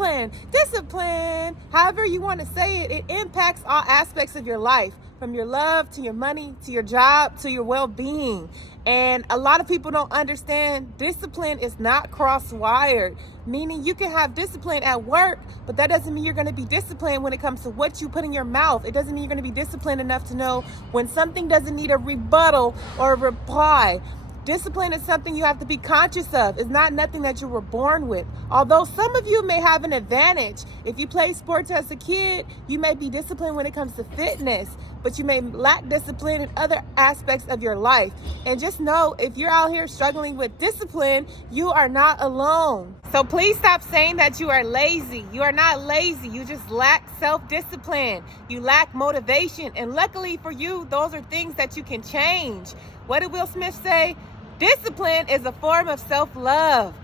discipline. Discipline, however you want to say it, it impacts all aspects of your life, from your love to your money to your job to your well-being. And a lot of people don't understand discipline is not cross-wired, meaning you can have discipline at work, but that doesn't mean you're going to be disciplined when it comes to what you put in your mouth. It doesn't mean you're going to be disciplined enough to know when something doesn't need a rebuttal or a reply. Discipline is something you have to be conscious of. It's not nothing that you were born with. Although some of you may have an advantage. If you played sports as a kid, you may be disciplined when it comes to fitness, but you may lack discipline in other aspects of your life. And just know, if you're out here struggling with discipline, you are not alone. So please stop saying that you are lazy. You are not lazy. You just lack self-discipline. You lack motivation. And luckily for you, those are things that you can change. What did Will Smith say? Discipline is a form of self-love.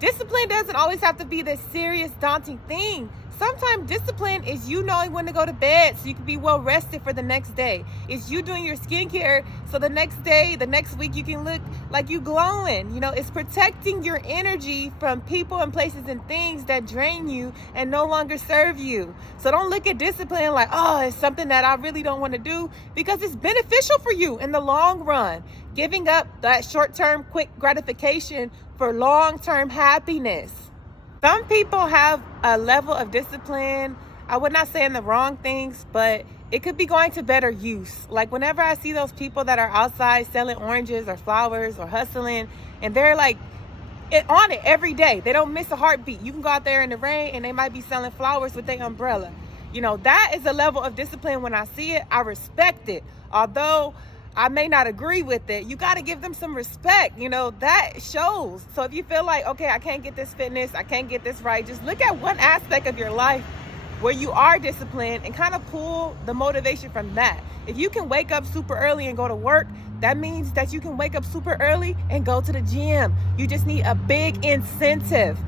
Discipline doesn't always have to be this serious, daunting thing. Sometimes discipline is you knowing when to go to bed so you can be well rested for the next day. It's you doing your skincare so the next day, the next week, you can look like you glowing. You know, it's protecting your energy from people and places and things that drain you and no longer serve you. So don't look at discipline like, oh, it's something that I really don't want to do, because it's beneficial for you in the long run. Giving up that short-term quick gratification for long-term happiness. Some people have a level of discipline, I would not say in the wrong things, but it could be going to better use. Like whenever I see those people that are outside selling oranges or flowers or hustling, and they're like on it every day. They don't miss a heartbeat. You can go out there in the rain and they might be selling flowers with their umbrella. You know, that is a level of discipline. When I see it, I respect it. Although I may not agree with it, you got to give them some respect. You know, that shows. So if you feel like, okay, I can't get this fitness, I can't get this right, just look at one aspect of your life where you are disciplined and kind of pull the motivation from that. If you can wake up super early and go to work, that means that you can wake up super early and go to the gym. You just need a big incentive.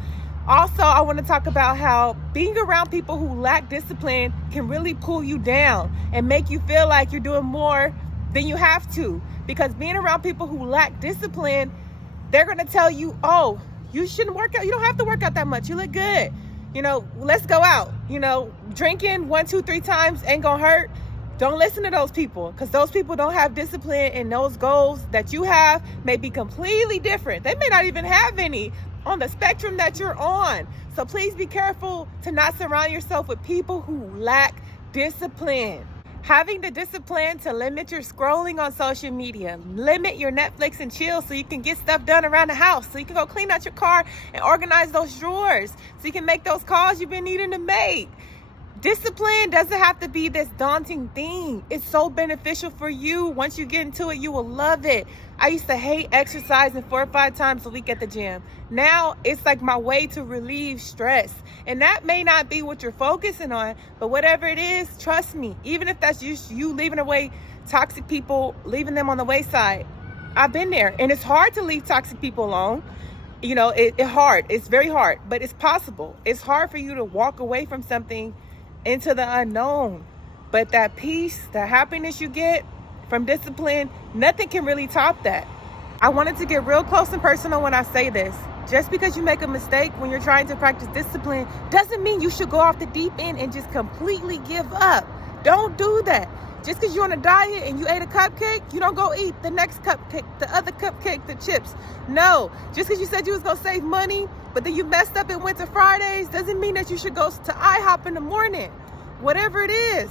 Also, I want to talk about how being around people who lack discipline can really pull you down and make you feel like you're doing more than you have to. Because being around people who lack discipline, they're going to tell you, oh, you shouldn't work out. You don't have to work out that much. You look good. You know, let's go out. You know, drinking 1, 2, 3 times ain't going to hurt. Don't listen to those people, because those people don't have discipline, and those goals that you have may be completely different. They may not even have any on the spectrum that you're on. So please be careful to not surround yourself with people who lack discipline. Having the discipline to limit your scrolling on social media, limit your Netflix and chill so you can get stuff done around the house, so you can go clean out your car and organize those drawers, so you can make those calls you've been needing to make. Discipline doesn't have to be this daunting thing. It's so beneficial for you. Once you get into it, you will love it. I used to hate exercising 4 or 5 times a week at the gym. Now it's like my way to relieve stress. And that may not be what you're focusing on, but whatever it is, trust me, even if that's just you leaving away toxic people, leaving them on the wayside. I've been there, and it's hard to leave toxic people alone. You know, it's hard. It's very hard, but it's possible. It's hard for you to walk away from something into the unknown, but that peace, that happiness you get from discipline, nothing can really top that. I wanted to get real close and personal when I say this. Just because you make a mistake when you're trying to practice discipline doesn't mean you should go off the deep end and just completely give up. Don't do that. Just because you're on a diet and you ate a cupcake, you don't go eat the next cupcake, the other cupcake, the chips. No, just because you said you was going to save money, but then you messed up and went to Fridays, doesn't mean that you should go to IHOP in the morning. Whatever it is,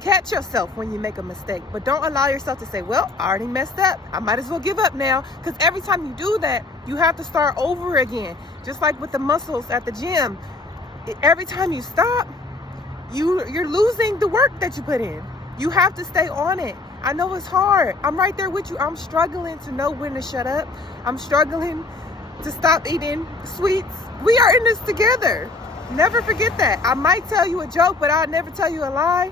catch yourself when you make a mistake, but don't allow yourself to say, well, I already messed up, I might as well give up now. Because every time you do that, you have to start over again. Just like with the muscles at the gym, every time you stop, you're losing the work that you put in. You have to stay on it. I know it's hard. I'm right there with you. I'm struggling to know when to shut up. I'm struggling to stop eating sweets. We are in this together. Never forget that. I might tell you a joke, but I'll never tell you a lie.